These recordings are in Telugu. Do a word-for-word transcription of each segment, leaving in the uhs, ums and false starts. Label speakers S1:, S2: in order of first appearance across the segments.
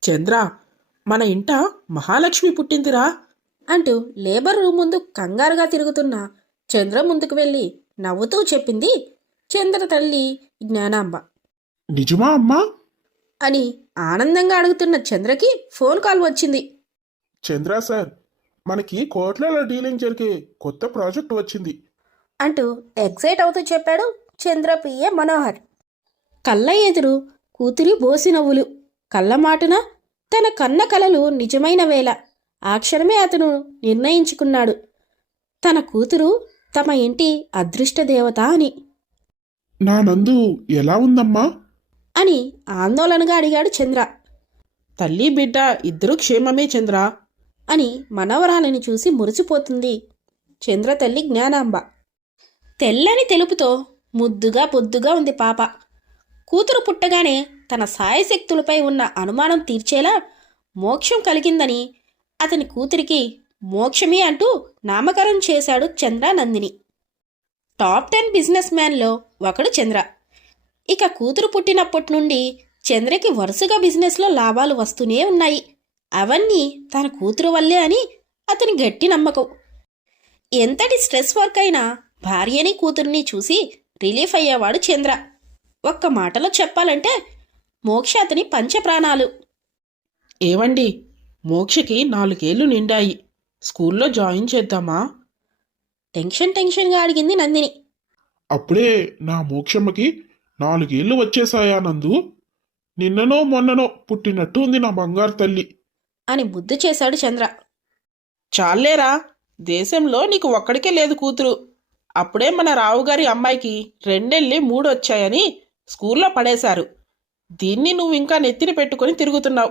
S1: చంద్ర, మన ఇంట మహాలక్ష్మి పుట్టిందిరా
S2: అంటూ లేబర్ రూమ్ ముందు కంగారుగా తిరుగుతున్న చంద్ర ముందుకు వెళ్ళి నవ్వుతూ చెప్పింది చంద్ర తల్లి జ్ఞానాంబ.
S3: నిజమా అమ్మా?
S2: అని ఆనందంగా అడుగుతున్న చంద్రకి ఫోన్ కాల్ వచ్చింది.
S3: చంద్ర సార్, మనకి కోట్లలో డీలింగ్ జరిగే కొత్త ప్రాజెక్ట్ వచ్చింది
S2: అంటూ ఎక్సైట్ అవుతూ చెప్పాడు చంద్ర పిఏ మనోహర్. కళ్ళ ఎదురు కూతురి బోసి నవ్వులు, కళ్ళ మాటున తన కన్న కలలు నిజమైన వేళ ఆ క్షణమే అతను నిర్ణయించుకున్నాడు తన కూతురు తమ ఇంటి అదృష్ట దేవత అని.
S3: నా నందు ఎలా ఉందమ్మా
S2: అని ఆందోళనగా అడిగాడు చంద్ర.
S1: తల్లి బిడ్డ ఇద్దరూ క్షేమమే చంద్ర
S2: అని మనవరాలని చూసి మురిసిపోతుంది చంద్ర తల్లి జ్ఞానాంబ. తెల్లని తెలుపుతో ముద్దుగా పొద్దుగా ఉంది పాప. కూతురు పుట్టగానే తన సాయశక్తులపై ఉన్న అనుమానం తీర్చేలా మోక్షం కలిగిందని అతని కూతురికి మోక్షమి అంటూ నామకరణం చేశాడు Chandra Nandini. Top ten business మ్యాన్లో ఒకడు చంద్ర. ఇక కూతురు పుట్టినప్పటి నుండి చంద్రకి వరుసగా బిజినెస్లో లాభాలు వస్తూనే ఉన్నాయి. అవన్నీ తన కూతురు వల్లే అని అతని గట్టి నమ్మకం. ఎంతటి స్ట్రెస్ వర్క్ అయినా భార్యని కూతుర్ని చూసి రిలీఫ్ అయ్యేవాడు చంద్ర. ఒక్క మాటలో చెప్పాలంటే మోక్ష అతని పంచప్రాణాలు.
S1: ఏవండి, మోక్షకి నాలుగేళ్లు నిండాయి, స్కూల్లో జాయిన్ చేద్దామా?
S2: టెన్షన్ టెన్షన్గా అడిగింది నందిని.
S3: అప్పుడే నా మోక్షమ్మకి నాలుగేళ్లు వచ్చేసాయా నందు? నిన్ననో మొన్ననో పుట్టినట్టు ఉంది నా బంగారు తల్లి
S2: అని ముద్దు చేశాడు చంద్ర.
S1: చాలేరా, దేశంలో నీకు ఒక్కడికే లేదు కూతురు. అప్పుడే మన రావుగారి అమ్మాయికి రెండెళ్ళి మూడు వచ్చాయని స్కూల్లో పడేశారు. దీన్ని నువ్వు ఇంకా నెత్తిన పెట్టుకొని తిరుగుతున్నావు.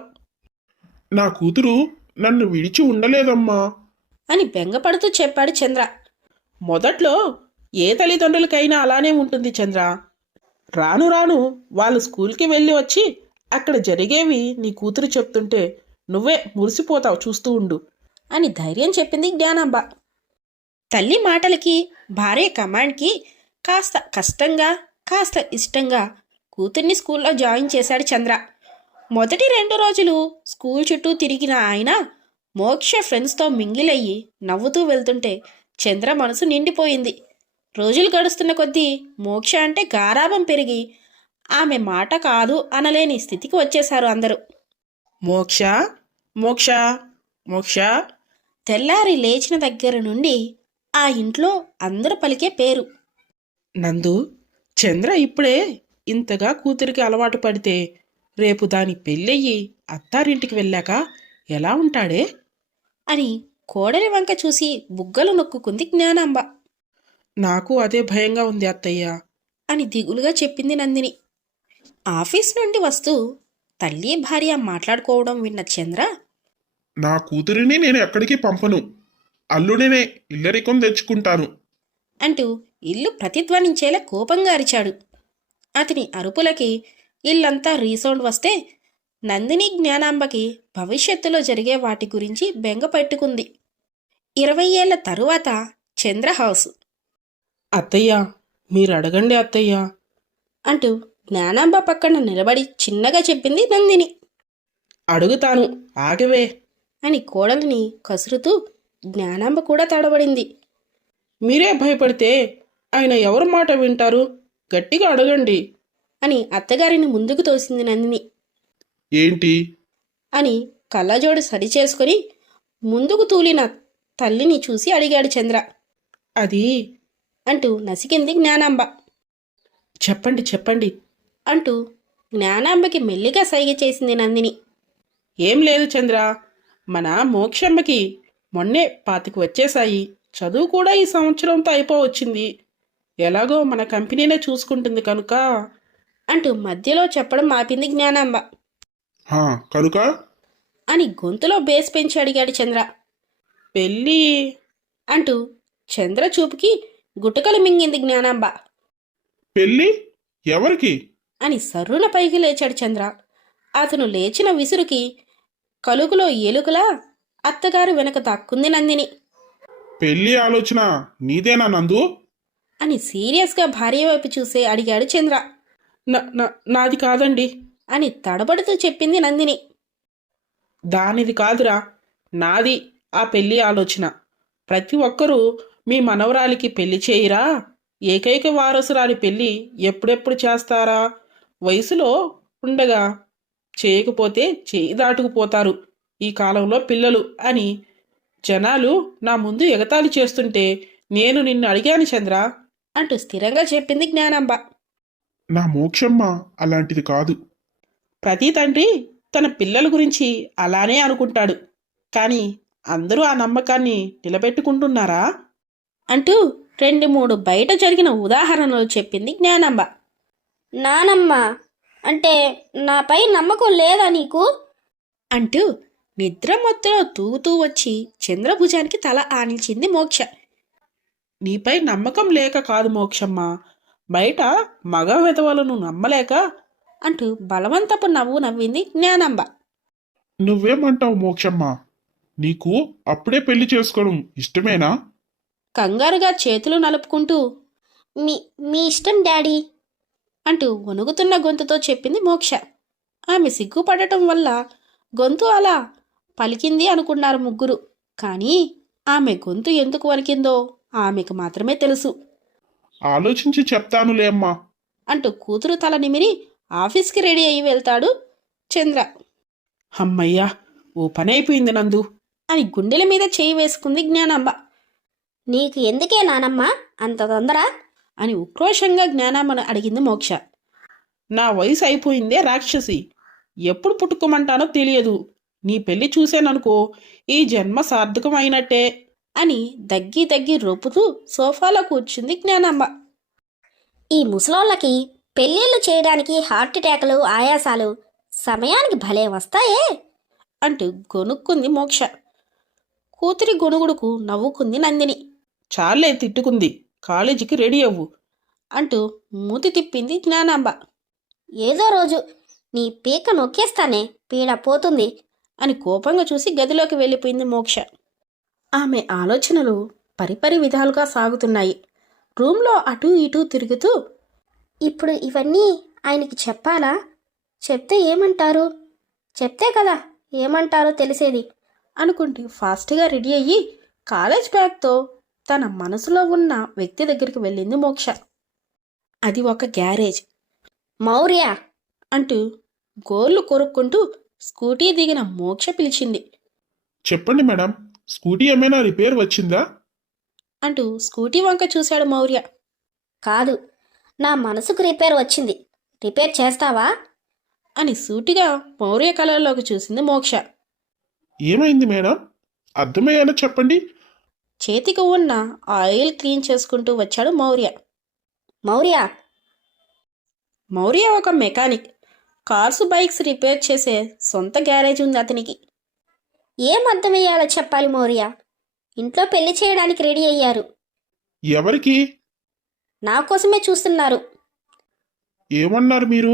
S3: నా కూతురు నన్ను విడిచి ఉండలేదమ్మా
S2: అని బెంగపడుతూ చెప్పాడు చంద్ర.
S1: మొదట్లో ఏ తల్లిదండ్రులకైనా అలానే ఉంటుంది చంద్ర. రాను రాను వాళ్ళు స్కూల్కి వెళ్ళి వచ్చి అక్కడ జరిగేవి నీ కూతురు చెప్తుంటే నువ్వే మురిసిపోతావు, చూస్తూ ఉండు
S2: అని ధైర్యం చెప్పింది జ్ఞానాంబ. తల్లి మాటలకి భార్య కమాండ్కి కాస్త కష్టంగా కాస్త ఇష్టంగా కూతుర్ని స్కూల్లో జాయిన్ చేశాడు చంద్ర. మొదటి రెండు రోజులు స్కూల్ చుట్టూ తిరిగిన ఆయన మోక్ష ఫ్రెండ్స్తో మింగిలయ్యి నవ్వుతూ వెళ్తుంటే చంద్ర మనసు నిండిపోయింది. రోజులు గడుస్తున్న కొద్దీ మోక్ష అంటే గారాబం పెరిగి ఆమె మాట కాదు అనలేని స్థితికి వచ్చేశారు అందరూ.
S1: మోక్ష మోక్ష మోక్ష
S2: తెల్లారి లేచిన దగ్గర నుండి ఆ ఇంట్లో అందరూ పలికే పేరు.
S1: నందు, చంద్ర ఇప్పుడే ఇంతగా కూతురికి అలవాటు పడితే రేపు దాని పెళ్ళయ్యి అత్తారింటికి వెళ్ళాక ఎలా ఉంటాడే
S2: అని కోడలి వంక చూసి బుగ్గలు నొక్కుకుంది జ్ఞానాంబ.
S1: నాకు అదే భయంగా ఉంది అత్తయ్య
S2: అని దిగులుగా చెప్పింది నందిని. ఆఫీస్ నుండి వస్తూ తల్లి భార్య మాట్లాడుకోవడం విన్న చంద్ర,
S3: నా కూతురిని నేను ఎక్కడికి పంపను, అల్లుడినే ఇల్లరికం తెచ్చుకుంటాను
S2: అంటూ ఇల్లు ప్రతిధ్వనించేలా కోపంగా అరిచాడు. అతని అరుపులకి ఇల్లంతా రీసౌండ్ వస్తే నందిని జ్ఞానాంబకి భవిష్యత్తులో జరిగే వాటి గురించి బెంగ పెట్టుకుంది. ఇరవై ఏళ్ల తరువాత చంద్ర హౌస్.
S1: అత్తయ్య, మీరు అడగండి అత్తయ్య
S2: అంటూ జ్ఞానాంబ పక్కన నిలబడి చిన్నగా చెప్పింది నందిని.
S1: అడుగుతాను, ఆగవే
S2: అని కోడలిని కసురుతూ జ్ఞానాంబ కూడా తడబడింది.
S1: మీరే భయపడితే ఆయన ఎవరి మాట వింటారు, గట్టిగా అడగండి
S2: అని అత్తగారిని ముందుకు తోసింది నందిని.
S3: ఏంటి
S2: అని కళ్ళజోడు సరిచేసుకొని ముందుకు తూలిన తల్లిని చూసి అడిగాడు చంద్ర.
S1: అది
S2: అంటూ నసికింది జ్ఞానాంబ.
S1: చెప్పండి చెప్పండి
S2: అంటూ జ్ఞానాంబకి మెల్లిగా సైగ చేసింది నందిని.
S1: ఏం లేదు చంద్ర, మన మోక్షమ్మకి మొన్నే పాతికి వచ్చేశాయి, చదువు కూడా ఈ సంవత్సరంతో అయిపోవచ్చింది. ఎలాగో మన కంపెనీనే చూసుకుంటుంది కనుక
S2: అంటూ మధ్యలో చెప్పడం ఆపింది జ్ఞానాంబ.
S3: హా కనుక
S2: అని గొంతులో బేస్ పెంచి అడిగాడు చంద్ర.
S1: పెళ్ళి
S2: అంటూ చంద్ర చూపుకి గుటకలు మింగింది జ్ఞానాంబ.
S3: పెళ్ళి ఎవరికి
S2: అని సర్రున పైకి లేచాడు చంద్ర. అతను లేచిన విసురుకి కలుగులో ఎలుకలా అత్తగారు వెనక దాక్కుంది నందిని.
S3: పెళ్ళి ఆలోచన నీదేనా నందు
S2: అని సీరియస్గా భార్య వైపు చూసే అడిగాడు చంద్ర.
S1: నా- నా- నాది కాదండి
S2: అని తడబడుతూ చెప్పింది నందిని.
S1: దానిది కాదురా, నాది ఆ పెళ్లి ఆలోచన. ప్రతి ఒక్కరూ మీ మనవరాలికి పెళ్లి చేయరా, ఏకైక వారసురాలి పెళ్లి ఎప్పుడెప్పుడు చేస్తారా, వయసులో ఉండగా చేయకపోతే చేయి దాటుకుపోతారు ఈ కాలంలో పిల్లలు అని జనాలు నా ముందు ఎగతాళి చేస్తుంటే నేను నిన్ను అడిగాను చంద్ర.
S2: అంటూ స్థిరంగా చెప్పింది జ్ఞానాంబ.
S3: నా మోక్షమ్మ అలాంటిది కాదు.
S1: ప్రతి తండ్రి తన పిల్లల గురించి అలానే అనుకుంటాడు, కానీ అందరూ ఆ నమ్మకాన్ని నిలబెట్టుకుంటున్నారా?
S2: అంటూ రెండు మూడు బయట జరిగిన ఉదాహరణలు చెప్పింది జ్ఞానాంబ.
S4: నానమ్మ అంటే నాపై నమ్మకం లేదా నీకు?
S2: అంటూ నిద్ర మొత్తలో తూగుతూ వచ్చి చంద్రభుజానికి తల ఆనించింది మోక్ష.
S1: నీపై నమ్మకం లేక కాదు మోక్షమ్మ, బయట మగ విధవలను నమ్మలేక.
S2: అంటూ బలవంతపు నవ్వు నవ్వింది జ్ఞానాంబ.
S3: నువ్వేమంటావు మోక్షమ్మ? నీకు అప్పుడే పెళ్లి చేసుకోవడం ఇష్టమేనా?
S2: కంగారుగా చేతులు నలుపుకుంటూ
S4: మీ మీ ఇష్టం డాడీ.
S2: అంటూ వణుగుతున్న గొంతుతో చెప్పింది మోక్ష. ఆమె సిగ్గుపడటం వల్ల గొంతు అలా పలికింది అనుకున్నారు ముగ్గురు. కానీ ఆమె గొంతు ఎందుకు వలికిందో ఆమెకు మాత్రమే తెలుసు.
S3: ఆలోచించి చెప్తానులే అమ్మా.
S2: అంటూ కూతురు తల నిమిరి ఆఫీస్కి రెడీ అయ్యి వెళ్తాడు చంద్ర.
S1: అమ్మయ్యా, ఓ పని అయిపోయింది నందు
S2: అని గుండెల మీద చేయి వేసుకుంది జ్ఞానాంబ.
S4: నీకు ఎందుకే నానమ్మ అంత తొందర?
S2: అని ఉక్రోషంగా జ్ఞానాంబను అడిగింది మోక్ష.
S1: నా వయసు అయిపోయిందే రాక్షసి, ఎప్పుడు పుట్టుకోమంటానో తెలియదు. నీ పెళ్లి చూశాననుకో ఈ జన్మ సార్థకం అయినట్టే
S2: అని దగ్గి దగ్గి రొప్పుతూ సోఫాలో కూర్చుంది జ్ఞానాంబ.
S4: ఈ ముసలోళ్ళకి పెళ్ళిళ్ళు చేయడానికి హార్ట్ అటాకులు ఆయాసాలు సమయానికి భలే వస్తాయే.
S2: అంటూ గొనుక్కుంది మోక్ష. కూతురి గొనుగుడుకు నవ్వుకుంది నందిని.
S1: చాలే తిట్టుకుంది, కాలేజీకి రెడీ అవ్వు.
S2: అంటూ మూతి తిప్పింది జ్ఞానాంబ.
S4: ఏదో రోజు నీ పీక నొక్కేస్తానే, పీడ పోతుంది.
S2: అని కోపంగా చూసి గదిలోకి వెళ్ళిపోయింది మోక్ష. ఆమె ఆలోచనలు పరిపరి విధాలుగా సాగుతున్నాయి. రూమ్లో అటూ ఇటూ తిరుగుతూ
S4: ఇప్పుడు ఇవన్నీ ఆయనకి చెప్పాలా? చెప్తే ఏమంటారు? చెప్తే కదా ఏమంటారో తెలిసేది.
S2: అనుకుంటూ ఫాస్ట్గా రెడీ అయ్యి కాలేజ్ బ్యాగ్తో తన మనసులో ఉన్న వ్యక్తి దగ్గరికి వెళ్ళింది మోక్ష. అది ఒక గ్యారేజ్.
S4: మౌర్య
S2: అంటూ గోర్లు కొరుక్కుంటూ స్కూటీ దిగిన మోక్ష పిలిచింది.
S3: చెప్పండి మేడం, స్కూటీ ఏమైనా రిపేర్ వచ్చిందా?
S2: అంటూ స్కూటీ వంక చూశాడు మౌర్య.
S4: కాదు, నా మనసుకు రిపేర్ వచ్చింది. రిపేర్ చేస్తావా?
S2: అని సూటిగా మౌర్య కళలోకి చూసింది మోక్ష.
S3: ఏమైంది మేడం? అర్థమయ్యేలా చెప్పండి.
S2: చేతికి ఉన్న ఆయిల్ క్లీన్ చేసుకుంటూ వచ్చాడు మౌర్య.
S4: మౌర్య
S2: మౌర్య ఒక మెకానిక్. కార్స్ బైక్స్ రిపేర్ చేసే సొంత గ్యారేజ్ ఉంది అతనికి.
S4: ఏం అర్థమయ్యాలో చెప్పాలి మౌర్య. ఇంట్లో పెళ్లి చేయడానికి రెడీ అయ్యారు.
S3: ఎవరికి?
S4: నా కోసమే చూస్తున్నారు.
S3: ఏమన్నారు మీరు?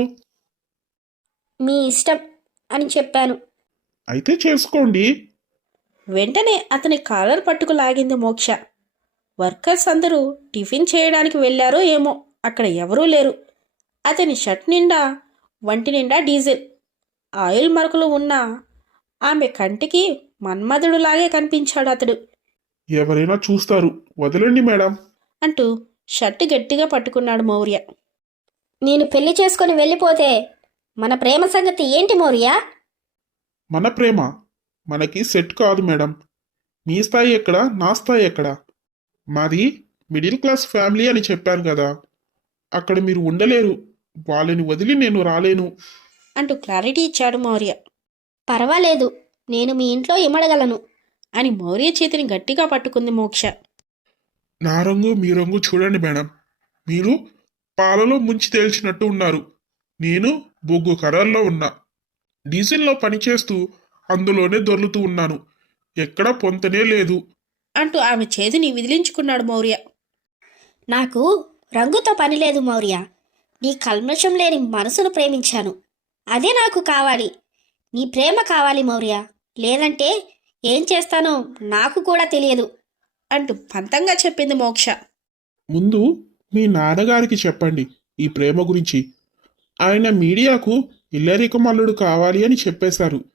S4: మీ ఇష్టం అని చెప్పాను.
S3: అయితే చేసుకోండి.
S2: వెంటనే అతని కాలర్ పట్టుకు లాగింది మోక్ష. వర్కర్స్ అందరూ టిఫిన్ చేయడానికి వెళ్ళారో ఏమో, అక్కడ ఎవరూ లేరు. అతని షర్ట్ నిండా వంటి నిండా డీజిల్ ఆయిల్ మరకలు ఉన్న ఆమె కంటికి మన్మధుడులాగే కనిపించాడు అతడు.
S3: ఎవరైనా చూస్తారు, వదలండి మేడం.
S2: అంటూ షర్ట్ గట్టిగా పట్టుకున్నాడు మౌర్య.
S4: నేను పెళ్లి చేసుకొని వెళ్ళిపోతే మన ప్రేమ సంగతి ఏంటి మౌర్య?
S3: మన ప్రేమ మనకి సెట్ కాదు మేడం. మీ స్థాయి ఎక్కడ, నా స్థాయి ఎక్కడ? మాది మిడిల్ క్లాస్ ఫ్యామిలీ అని చెప్పాను కదా, అక్కడ మీరు ఉండలేరు. వాళ్ళని వదిలి నేను రాలేను.
S2: అంటూ క్లారిటీ ఇచ్చాడు మౌర్య.
S4: పర్వాలేదు, నేను మీ ఇంట్లో ఇమడగలను.
S2: అని మౌర్య చేతిని గట్టిగా పట్టుకుంది మోక్ష.
S3: నా రంగు మీ రంగు చూడండి మేడం. మీరు పాలలో ముంచి తేల్చినట్టు ఉన్నారు. నేను బొగ్గు కర్రల్లో ఉన్నా. డీజిల్లో పనిచేస్తూ అందులోనే దొర్లుతూ ఉన్నాను. ఎక్కడా పొంతనే లేదు.
S2: అంటూ ఆమె చేతిని విదిలించుకున్నాడు మౌర్య.
S4: నాకు రంగుతో పని లేదు మౌర్య. నీ కల్మషం లేని మనసును ప్రేమించాను. అదే నాకు కావాలి. నీ ప్రేమ కావాలి మౌర్య. లేదంటే ఏం చేస్తానో నాకు కూడా తెలియదు.
S2: అంటూ పంతంగా చెప్పింది మోక్ష.
S3: ముందు మీ నాన్నగారికి చెప్పండి ఈ ప్రేమ గురించి. ఆయన మీడియాకు ఇల్లరికమల్లుడు కావాలి అని చెప్పేశారు.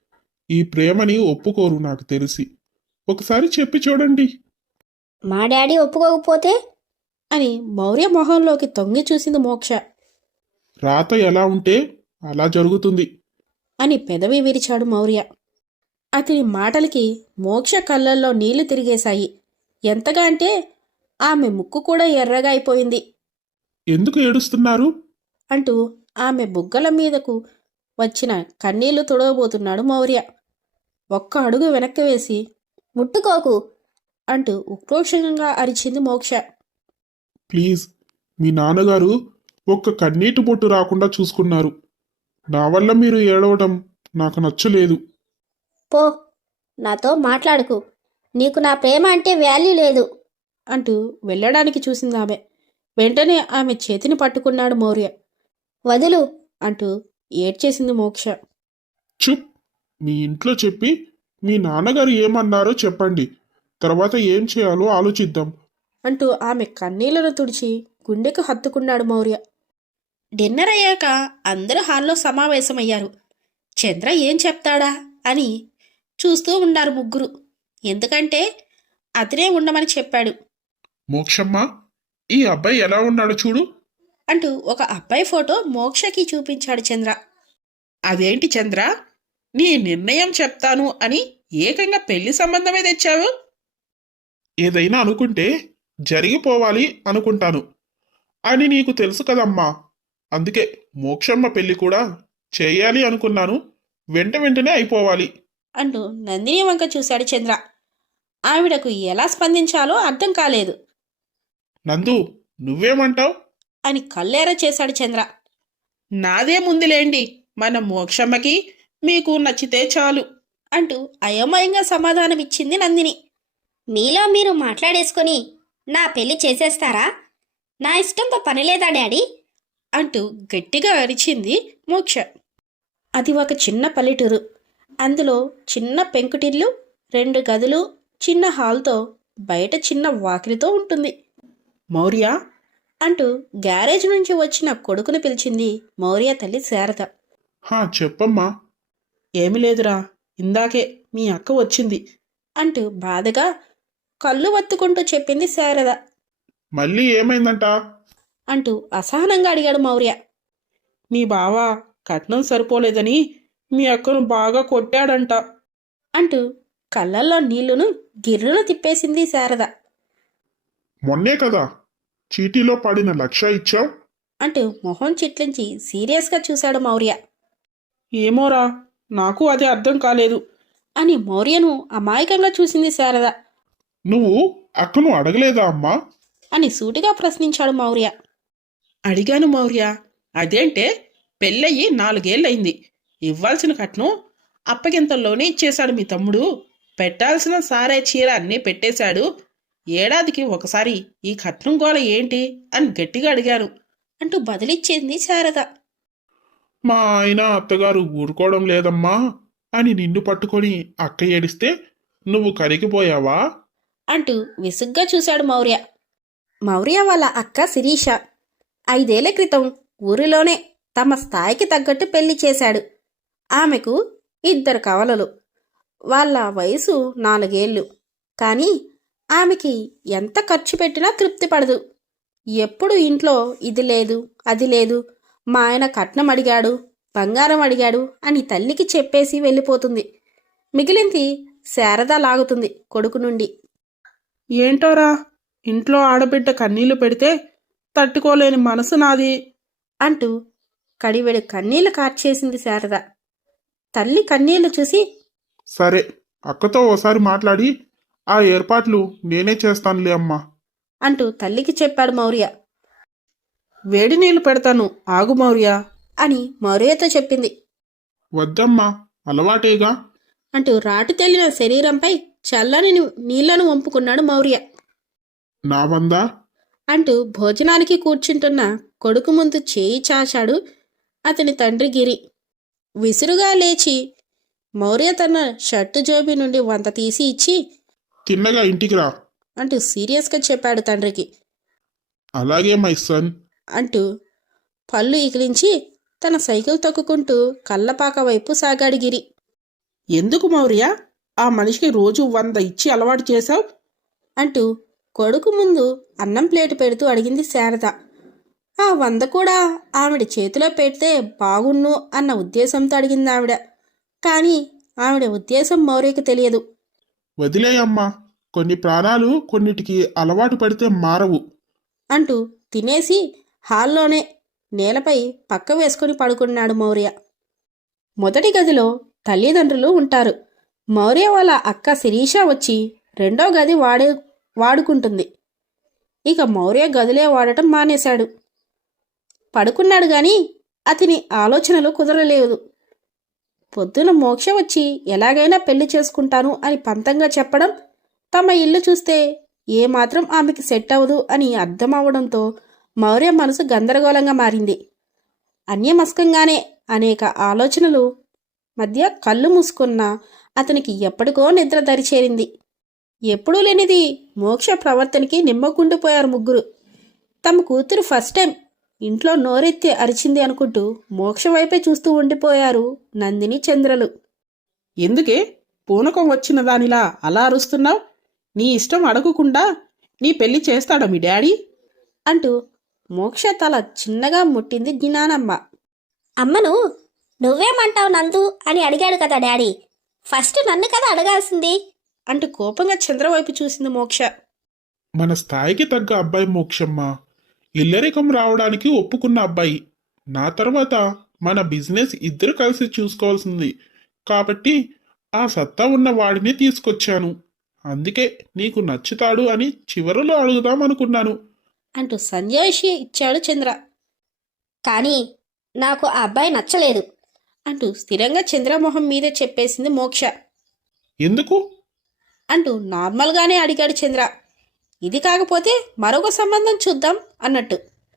S3: ఈ ప్రేమని ఒప్పుకోరు నాకు తెలిసి. ఒకసారి చెప్పి చూడండి.
S4: మా డాడీ ఒప్పుకోకపోతే?
S2: అని మౌర్య మొహంలోకి తొంగి చూసింది మోక్ష.
S3: రాత ఎలా ఉంటే అలా జరుగుతుంది.
S2: అని పెదవి విరిచాడు మౌర్య. అతని మాటలకి మోక్ష కళ్ళల్లో నీళ్లు తిరిగేశాయి. ఎంతగా అంటే ఆమె ముక్కు కూడా ఎర్రగా అయిపోయింది.
S3: ఎందుకు ఏడుస్తున్నారు?
S2: అంటూ ఆమె బుగ్గల మీదకు వచ్చిన కన్నీళ్లు తుడవబోతున్నాడు మౌర్య. ఒక్క అడుగు వెనక్కి వేసి
S4: ముట్టుకోకు
S2: అంటూ ఉక్రోషంగా అరిచింది మోక్ష.
S3: ప్లీజ్, మీ నాన్నగారు ఒక్క కన్నీటి బొట్టు రాకుండా చూసుకున్నారు. నా వల్ల మీరు ఏడవడం నాకు నచ్చలేదు.
S4: పో, నాతో మాట్లాడుకు. నీకు నా ప్రేమ అంటే వాల్యూ లేదు
S2: అంటూ వెళ్ళడానికి చూసింది ఆమె. వెంటనే ఆమె చేతిని పట్టుకున్నాడు మౌర్య.
S4: వదులు
S2: అంటూ ఏడ్చేసింది మోక్ష.
S3: చుప్, మీ ఇంట్లో చెప్పి మీ నాన్నగారు ఏమన్నారో చెప్పండి. తర్వాత ఏం చేయాలో ఆలోచిద్దాం.
S2: అంటూ ఆమె కన్నీళ్లను తుడిచి గుండెకు హత్తుకున్నాడు మౌర్య. డిన్నర్ అయ్యాక అందరూ హాల్లో సమావేశమయ్యారు. చంద్ర ఏం చెప్తాడా అని చూస్తూ ఉన్నారు ముగ్గురు. ఎందుకంటే అతనే ఉండమని చెప్పాడు
S3: మోక్షమ్మ, ఈ అబ్బాయి ఎలా ఉన్నాడో చూడు
S2: అంటూ ఒక అబ్బాయి ఫోటో మోక్షకి చూపించాడు చంద్ర.
S1: అదేంటి చంద్ర, నీ నిర్ణయం చెప్తాను అని ఏకంగా పెళ్లి సంబంధమే తెచ్చావు?
S3: ఏదైనా అనుకుంటే జరిగిపోవాలి అనుకుంటాను అని నీకు తెలుసు కదమ్మా. అందుకే మోక్షమ్మ పెళ్లి కూడా చేయాలి అనుకున్నాను. వెంట వెంటనే అయిపోవాలి
S2: అంటూ నందిని వంక చూశాడు చంద్ర. ఆవిడకు ఎలా స్పందించాలో అర్థం కాలేదు.
S3: నందు, నువ్వేమంటావ్?
S2: అని కల్లేర చేశాడు చంద్ర.
S1: నాదే ముందులేండి, మన మోక్షమ్మకి మీకు నచ్చితే చాలు
S2: అంటూ అయోమయంగా సమాధానమిచ్చింది నందిని.
S4: మీలో మీరు మాట్లాడేసుకొని నా పెళ్లి చేసేస్తారా? నా ఇష్టంతో పనిలేదా డాడీ?
S2: అంటూ గట్టిగా అరిచింది మోక్ష. అది ఒక చిన్న పల్లెటూరు. అందులో చిన్న పెంకుటిల్లు, రెండు గదులు, చిన్న హాల్తో బయట చిన్న వాకిలితో ఉంటుంది.
S1: మౌర్య,
S2: అంటూ గ్యారేజ్ నుంచి వచ్చిన కొడుకుని పిలిచింది మౌర్య తల్లి శారద.
S3: హా, చెప్పమ్మా.
S1: ఏమి లేదురా, ఇందాకే మీ అక్క వచ్చింది
S2: అంటూ బాధగా కళ్ళు వత్తుకుంటూ చెప్పింది శారద.
S3: మళ్ళీ ఏమైందంట?
S2: అంటూ అసహనంగా అడిగాడు మౌర్య.
S1: మీ బావ కట్నం సరిపోలేదని మీ అక్కను బాగా కొట్టాడంట
S2: అంటూ కళ్ళల్లో నీళ్లును గిర్రును తిప్పేసింది శారద.
S3: మొన్నే కదా చీటీలో పడిన లక్ష ఇచ్చావు.
S2: అంటూ మొహం చిట్లించి సీరియస్గా చూశాడు మౌర్య.
S1: ఏమోరా, నాకు అది అర్థం కాలేదు
S2: అని మౌర్యను అమాయకంగా చూసింది శారద.
S3: నువ్వు అక్కను అడగలేదా అమ్మా?
S2: అని సూటిగా ప్రశ్నించాడు మౌర్య.
S1: అడిగాను మౌర్య. అదేంటే పెళ్ళయి నాలుగేళ్ళయింది. ఇవ్వాల్సిన కట్నం అప్పగింతల్లోనే ఇచ్చేశాడు మీ తమ్ముడు. పెట్టాల్సిన సారే చీర అన్నీ పెట్టేశాడు. ఏడాదికి ఒకసారి ఈ కట్నం గోల ఏంటి అని గట్టిగా అడిగాను
S2: అంటూ బదిలిచ్చింది శారద.
S3: మా ఆయన అత్తగారు ఊరుకోవడం లేదమ్మా అని నిన్ను పట్టుకొని అక్క ఏడిస్తే నువ్వు కరిగిపోయావా?
S2: అంటూ విసుగ్గా చూశాడు మౌర్య. మౌర్య వాళ్ళ అక్క శిరీష ఐదేళ్ల క్రితం ఊరిలోనే తమ స్థాయికి తగ్గట్టు పెళ్లి చేశాడు. ఆమెకు ఇద్దరు కవలలు. వాళ్ళ వయసు నాలుగేళ్లు. కానీ ఆమెకి ఎంత ఖర్చు పెట్టినా తృప్తి పడదు. ఎప్పుడు ఇంట్లో ఇది లేదు, అది లేదు, మా ఆయన కట్నం అడిగాడు, బంగారం అడిగాడు అని తల్లికి చెప్పేసి వెళ్ళిపోతుంది. మిగిలింది శారద లాగుతుంది కొడుకు నుండి.
S1: ఏంటోరా, ఇంట్లో ఆడబిడ్డ కన్నీళ్లు పెడితే తట్టుకోలేని మనసు నాది
S2: అంటూ కడివెడు కన్నీళ్లు కార్చేసింది శారద. తల్లి కన్నీళ్లు చూసి
S3: సరే, అక్కతో ఓసారి మాట్లాడి ఆ ఏర్పాట్లు నేనే చేస్తానులే అమ్మా
S2: అంటూ తల్లికి చెప్పాడు మౌర్య.
S1: వేడి నీళ్లు పెడతాను, ఆగు మౌర్య
S2: అని మౌర్యతో చెప్పింది.
S3: వద్దమ్మా, అలవాటేగా
S2: అంటూ రాటు తేలిన శరీరంపై చల్లని నీళ్లను వంపుకున్నాడు మౌర్య.
S3: నా వందా
S2: అంటూ భోజనానికి కూర్చుంటున్న కొడుకు ముందు చేయి చాచాడు అతని తండ్రి గిరి. విసురుగా లేచి మౌర్య తన షర్టు జోబి నుండి వంత తీసి ఇచ్చి
S3: తిన్నగా ఇంటికి రా
S2: అంటూ సీరియస్గా చెప్పాడు తండ్రికి.
S3: అలాగే మై సన్
S2: అంటూ పళ్ళు ఇకిలించి తన సైకిల్ తొక్కుకుంటూ కళ్ళపాక వైపు సాగాడు గిరి.
S1: ఎందుకు మౌర్య ఆ మనిషికి రోజు వంద ఇచ్చి అలవాటు చేశావు?
S2: అంటూ కొడుకు ముందు అన్నం ప్లేటు పెడుతూ అడిగింది శారద. ఆ వంద కూడా ఆవిడ చేతిలో పెడితే బాగున్ను అన్న ఉద్దేశంతో అడిగింది ఆవిడ. కానీ ఆవిడ ఉద్దేశం మౌర్యకి తెలియదు.
S3: వదిలేయమ్మా, కొన్ని ప్రాణాలు కొన్నిటికి అలవాటు పడితే మారవు.
S2: అంటూ తినేసి హాల్లోనే నేలపై పక్క వేసుకుని పడుకున్నాడు మౌర్య. మొదటి గదిలో తల్లిదండ్రులు ఉంటారు. మౌర్య వాళ్ళ అక్క శిరీష వచ్చి రెండో గది వాడే వాడుకుంటుంది. ఇక మౌర్య గదిలే వాడటం మానేశాడు. పడుకున్నాడు గాని అతని ఆలోచనలు కుదరలేదు. పొద్దున మోక్ష వచ్చి ఎలాగైనా పెళ్లి చేసుకుంటాను అని పంతంగా చెప్పడం, తమ ఇల్లు చూస్తే ఏమాత్రం ఆమెకి సెట్ అవ్వదు అని అర్థం అవడంతో మౌర్య మనసు గందరగోళంగా మారింది. అన్యమస్కంగానే అనేక ఆలోచనలు మధ్య కళ్ళు మూసుకున్న అతనికి ఎప్పటికో నిద్ర దరిచేరింది. ఎప్పుడూ లేనిది మోక్ష ప్రవర్తనకి నిమ్మకుండిపోయారు ముగ్గురు. తమ కూతురు ఫస్ట్ టైం ఇంట్లో నోరెత్తి అరిచింది అనుకుంటూ మోక్ష వైపే చూస్తూ ఉండిపోయారు నందిని, చంద్రలు.
S1: ఎందుకే పూనకం వచ్చిన దానిలా అలా అరుస్తున్నావు? నీ ఇష్టం అడగకుండా నీ పెళ్లి చేస్తాడా మీ డాడీ?
S2: అంటూ మోక్ష తల చిన్నగా ముట్టింది జ్ఞానమ్మ.
S4: అమ్మను నువ్వేమంటావు నందు అని అడిగాడు కదా డాడీ. ఫస్ట్ నన్ను కదా అడగాల్సింది.
S2: అంటూ కోపంగా చంద్ర వైపు చూసింది మోక్ష.
S3: మన స్థాయికి తగ్గ అబ్బాయి మోక్షమ్మ. ఇల్లరికం రావడానికి ఒప్పుకున్న అబ్బాయి. నా తర్వాత మన బిజినెస్ ఇద్దరు కలిసి చూసుకోవాల్సింది కాబట్టి ఆ సత్తా ఉన్న వాడిని తీసుకొచ్చాను. అందుకే నీకు నచ్చుతాడు అని చివరిలో అడుగుదాం అనుకున్నాను.
S2: అంటూ సంజాయిషి ఇచ్చాడు చంద్ర.
S4: కానీ నాకు ఆ అబ్బాయి నచ్చలేదు.
S2: అంటూ స్థిరంగా చంద్రమోహం మీదే చెప్పేసింది మోక్ష.
S3: ఎందుకు?
S2: అంటూ నార్మల్గానే అడిగాడు చంద్ర. ఇది కాకపోతే మరొక సంబంధం చూద్దాం అన్నట్టు.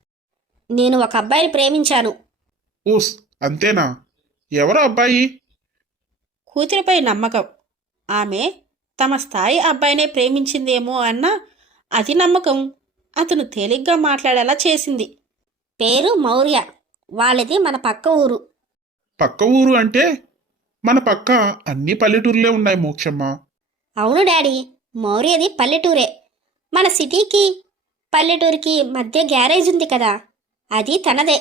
S4: నేను ఒక అబ్బాయిని ప్రేమించాను.
S3: ఊస్, అంతేనా? ఎవరు అబ్బాయి?
S2: కూతురిపై నమ్మకం. ఆమె తమ స్థాయి అబ్బాయినే ప్రేమించిందేమో అన్న అతి నమ్మకం అతను తేలిగ్గా మాట్లాడేలా చేసింది.
S4: పేరు మౌర్య. వాళ్ళది మన పక్క ఊరు.
S3: పక్క ఊరు అంటే మన పక్క అన్ని పల్లెటూర్లే ఉన్నాయి మోక్షమ్మ.
S4: అవును డాడీ, మౌర్యది పల్లెటూరే. మన సిటీకి పల్లెటూరికి మధ్య గ్యారేజ్ ఉంది కదా, అది తనదే.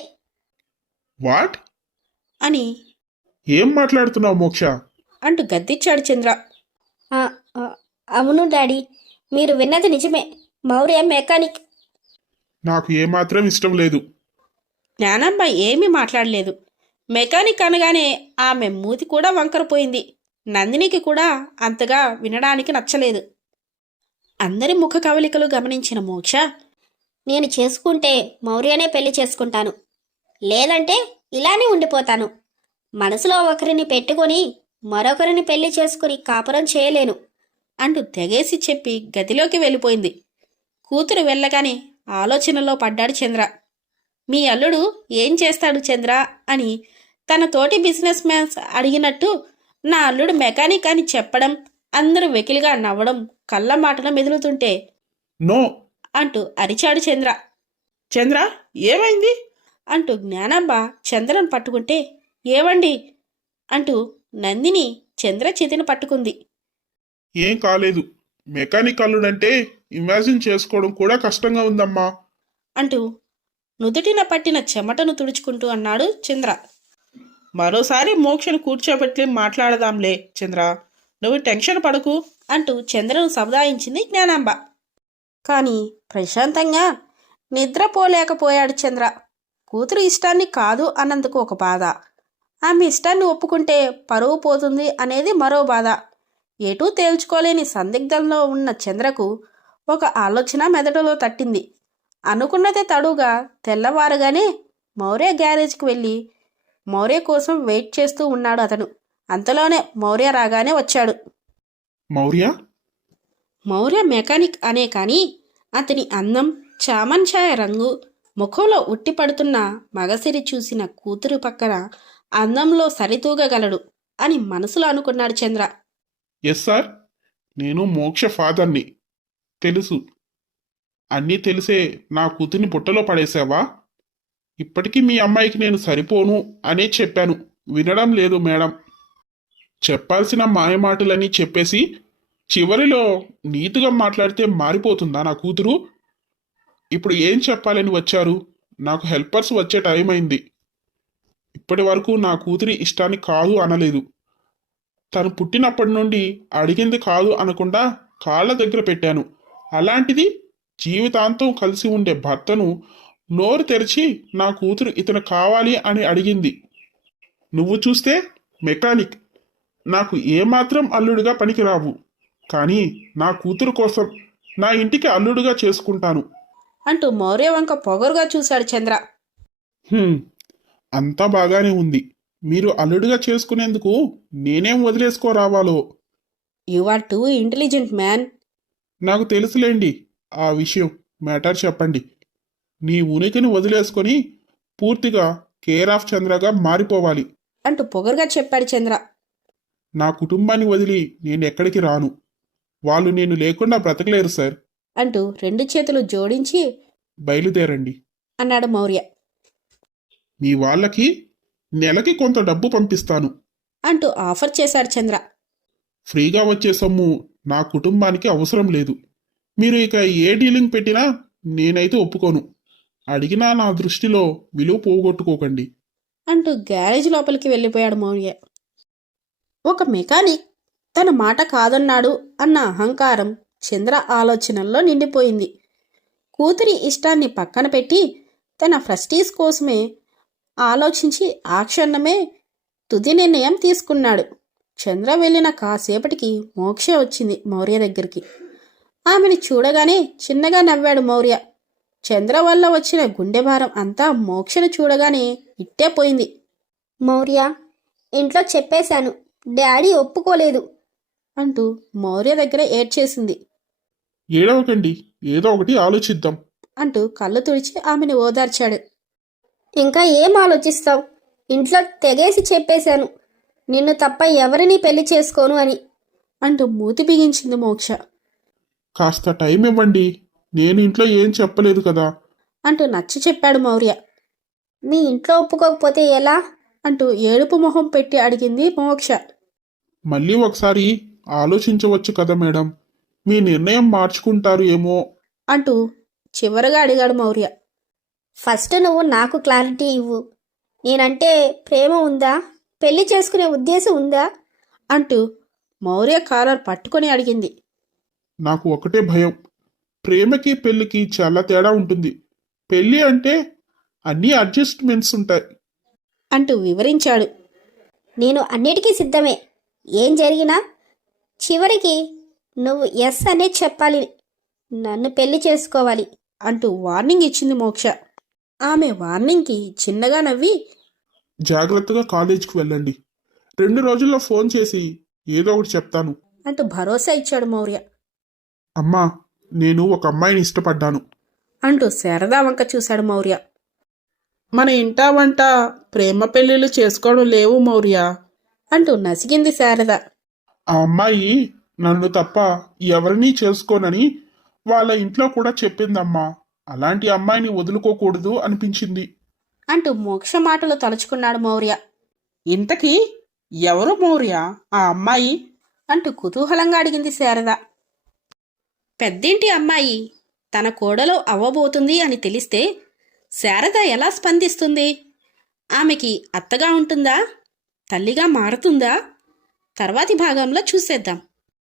S3: వాట్?
S2: అని
S3: ఏం మాట్లాడుతున్నావు మోక్ష?
S2: అంటూ గద్దిచ్చాడు చంద్ర.
S4: ఆ, ఆ, అవును డాడీ, మీరు విన్నది నిజమే. మౌర్య మెకానిక్.
S3: నాకు ఏమాత్రం ఇష్టం లేదు.
S2: జ్ఞానాంబ ఏమీ మాట్లాడలేదు. మెకానిక్ అనగానే ఆమె మూతి కూడా వంకరపోయింది. నందినికి కూడా అంతగా వినడానికి నచ్చలేదు. అందరి ముఖ కవలికలు గమనించిన మోక్ష,
S4: నేను చేసుకుంటే మౌర్యనే పెళ్లి చేసుకుంటాను, లేదంటే ఇలానే ఉండిపోతాను. మనసులో ఒకరిని పెట్టుకొని మరొకరిని పెళ్లి చేసుకుని కాపురం చేయలేను.
S2: అంటూ తెగేసి చెప్పి గదిలోకి వెళ్ళిపోయింది. కూతురు వెళ్ళగానే ఆలోచనలో పడ్డాడు చంద్ర. మీ అల్లుడు ఏం చేస్తాడు చంద్ర అని తన తోటి బిజినెస్ మ్యాన్స్ అడిగినట్టు నా అల్లుడు మెకానిక్ అని చెప్పడం, అందరూ వెకిలిగా నవ్వడం కళ్ళ మాటల మెదులుతుంటే
S3: నో
S2: అంటూ అరిచాడు చంద్ర.
S1: చంద్ర, ఏమైంది?
S2: అంటూ జ్ఞానాంబ చంద్రను పట్టుకుంటే ఏవండి అంటూ నందిని చంద్ర చేతిని పట్టుకుంది.
S3: ఏం కాలేదు. మెకానిక్ అల్లుడంటే ఇమాజిన్ చేసుకోవడం కూడా కష్టంగా ఉందమ్మా.
S2: అంటూ నుదుటిన పట్టిన చెమటను తుడుచుకుంటూ అన్నాడు చంద్ర.
S1: మరోసారి మోక్షను కూర్చోబెట్టి మాట్లాడదాంలే చంద్ర, నువ్వు టెన్షన్ పడకు
S2: అంటూ చంద్రను సముదాయించింది జ్ఞానాంబ. కానీ ప్రశాంతంగా నిద్రపోలేకపోయాడు చంద్ర. కూతురు ఇష్టాన్ని కాదు అన్నందుకు ఒక బాధ, ఆమె ఇష్టాన్ని ఒప్పుకుంటే పరువు పోతుంది అనేది మరో బాధ. ఎటూ తేల్చుకోలేని సందిగ్ధంలో ఉన్న చంద్రకు ఒక ఆలోచన మెదడులో తట్టింది. అనుకున్నదే తడుగా తెల్లవారుగానే మౌర్య గ్యారేజ్కి వెళ్ళి మౌర్య కోసం వెయిట్ చేస్తూ ఉన్నాడు అతను. అంతలోనే మౌర్య రాగానే వచ్చాడు.
S3: మౌర్య?
S2: మౌర్య మెకానిక్ అనే కానీ అతని అందం, చామన్ ఛాయ రంగు, ముఖంలో ఉట్టిపడుతున్న మగసిరి చూసిన కూతురు పక్కన అందంలో సరితూగగలడు అని మనసులో అనుకున్నాడు చంద్ర.
S3: ఎస్ సార్, నేను మోక్ష ఫాదర్ని. తెలుసు. అన్నీ తెలిసే నా కూతుర్ని బుట్టలో పడేసావా? ఇప్పటికీ మీ అమ్మాయికి నేను సరిపోను అనే చెప్పాను, వినడం లేదు మేడం. చెప్పాల్సిన మాయమాటలని చెప్పేసి చివరిలో నీతిగా మాట్లాడితే మారిపోతుందా నా కూతురు? ఇప్పుడు ఏం చెప్పాలని వచ్చారు? నాకు హెల్పర్స్ వచ్చే టైం అయింది. ఇప్పటి వరకు నా కూతురి ఇష్టాన్ని కాదు అనలేదు. తను పుట్టినప్పటి నుండి అడిగింది కాదు అనకుండా కాళ్ళ దగ్గర పెట్టాను. అలాంటిది జీవితాంతం కలిసి ఉండే భర్తను నోరు తెరిచి నా కూతురు ఇతను కావాలి అని అడిగింది. నువ్వు చూస్తే మెకానిక్, నాకు ఏమాత్రం అల్లుడిగా పనికిరావు. కానీ నా కూతురు కోసం నా ఇంటికి అల్లుడుగా చేసుకుంటాను.
S2: అంటూ మౌర్య వంక పొగరుగా చూశాడు చంద్ర.
S3: హ్మ్, అంతా బాగానే ఉంది. మీరు అల్లుడిగా చేసుకునేందుకు నేనేం వదిలేసుకోరావాలో.
S2: You are too intelligent man.
S3: నాకు తెలుసులేండి ఆ విషయం. మ్యాటర్ చెప్పండి. నీ ఉనికిని వదిలేసుకొని పూర్తిగా కేర్ ఆఫ్ చంద్రగా మారిపోవాలి.
S2: అంటూ పొగరుగా చెప్పాడు చంద్ర.
S3: నా కుటుంబాన్ని వదిలి నేను ఎక్కడికి రాను. వాళ్ళు నేను లేకుండా బ్రతకలేరు సార్.
S2: అంటూ రెండు చేతులు జోడించి
S3: బయలుదేరండి
S2: అన్నాడు మౌర్య.
S3: మీ వాళ్ళకి నెలకి కొంత డబ్బు పంపిస్తాను.
S2: అంటూ ఆఫర్ చేశాడు చంద్ర.
S3: ఫ్రీగా వచ్చే సొమ్ము నా కుటుంబానికి అవసరం లేదు. మీరు ఇక ఏ డీలింగ్ పెట్టినా నేనైతే ఒప్పుకోను. అడిగినా నా దృష్టిలో విలువ పోగొట్టుకోకండి.
S2: అంటూ గ్యారేజ్ లోపలికి వెళ్ళిపోయాడు మౌర్య. ఒక మెకానిక్ తన మాట కాదన్నాడు అన్న అహంకారం చంద్ర ఆలోచనల్లో నిండిపోయింది. కూతురి ఇష్టాన్ని పక్కన పెట్టి తన ఫ్రస్టీస్ కోసమే ఆలోచించి ఆ క్షణమే తుది నిర్ణయం తీసుకున్నాడు. చంద్ర వెళ్ళిన కాసేపటికి మోక్ష వచ్చింది మౌర్య దగ్గరికి. ఆమెను చూడగానే చిన్నగా నవ్వాడు మౌర్య. చంద్ర వల్ల వచ్చిన గుండె భారం అంతా మోక్షను చూడగానే ఇట్టే పోయింది.
S4: మౌర్య, ఇంట్లో చెప్పేశాను, డాడీ ఒప్పుకోలేదు
S2: అంటూ మౌర్య దగ్గర ఏడ్చేసింది.
S3: ఏడవకండి, ఏదో ఒకటి ఆలోచిద్దాం
S2: అంటూ కళ్ళు తుడిచి ఆమెను ఓదార్చాడు.
S4: ఇంకా ఏం ఆలోచిస్తావు? ఇంట్లో తెగేసి చెప్పేశాను, నిన్ను తప్ప ఎవరిని పెళ్లి చేసుకోను అని.
S2: అంటూ మూతి బిగించింది మోక్ష.
S3: కాస్త టైం ఇవ్వండి, నేను ఇంట్లో ఏం చెప్పలేదు కదా.
S2: అంటూ నచ్చి చెప్పాడు మౌర్య.
S4: మీ ఇంట్లో ఒప్పుకోకపోతే ఎలా?
S2: అంటూ ఏడుపు మొహం పెట్టి అడిగింది మోక్ష.
S3: మళ్ళీ ఒకసారి ఆలోచించవచ్చు కదా మేడం, మీ నిర్ణయం మార్చుకుంటారు ఏమో.
S2: అంటూ చివరగా అడిగాడు మౌర్య.
S4: ఫస్ట్ నువ్వు నాకు క్లారిటీ ఇవ్వు. నేనంటే ప్రేమ ఉందా, పెళ్లి చేసుకునే ఉద్దేశం ఉందా?
S2: అంటూ మౌర్య కాలర్ పట్టుకొని అడిగింది.
S3: నాకు ఒకటే భయం, ప్రేమకి పెళ్లికి చాలా తేడా ఉంటుంది. పెళ్లి అంటే అన్ని అడ్జస్ట్మెంట్స్ ఉంటాయి.
S2: అంటూ వివరించాడు.
S4: నేను అన్నిటికీ సిద్ధమే. ఏం జరిగినా చివరికి నువ్వు ఎస్ అనే చెప్పాలి, నన్ను పెళ్లి చేసుకోవాలి
S2: అంటూ వార్నింగ్ ఇచ్చింది మోక్ష. ఆమె వార్నింగ్కి చిన్నగా నవ్వి
S3: జాగ్రత్తగా కాలేజీకి వెళ్ళండి. రెండు రోజుల్లో ఫోన్ చేసి ఏదో ఒకటి చెప్తాను
S2: అంటూ భరోసా ఇచ్చాడు మౌర్య.
S3: అమ్మా, నేను ఒక అమ్మాయిని ఇష్టపడ్డాను
S2: అంటూ శారదా వంక చూశాడు మౌర్య.
S1: మన ఇంటా వంట ప్రేమ పెళ్ళిళ్ళు చేసుకోవడం లేవు మౌర్య.
S2: అంటూ నసిగింది శారద.
S3: ఆ అమ్మాయి నన్ను తప్ప ఎవరినీ చేసుకోనని వాళ్ళ ఇంట్లో కూడా చెప్పిందమ్మా. అలాంటి అమ్మాయిని వదులుకోకూడదు అనిపించింది.
S2: అంటూ మోక్ష మాటలు తలుచుకున్నాడు మౌర్య.
S1: ఇంతకీ ఎవరు మౌర్య ఆ అమ్మాయి?
S2: అంటూ కుతూహలంగా అడిగింది శారద. పెద్దింటి అమ్మాయి తన కోడలో అవ్వబోతుంది అని తెలిస్తే శారద ఎలా స్పందిస్తుంది? ఆమెకి అత్తగా ఉంటుందా, తల్లిగా మారుతుందా? తర్వాతి భాగంలో చూసేద్దాం.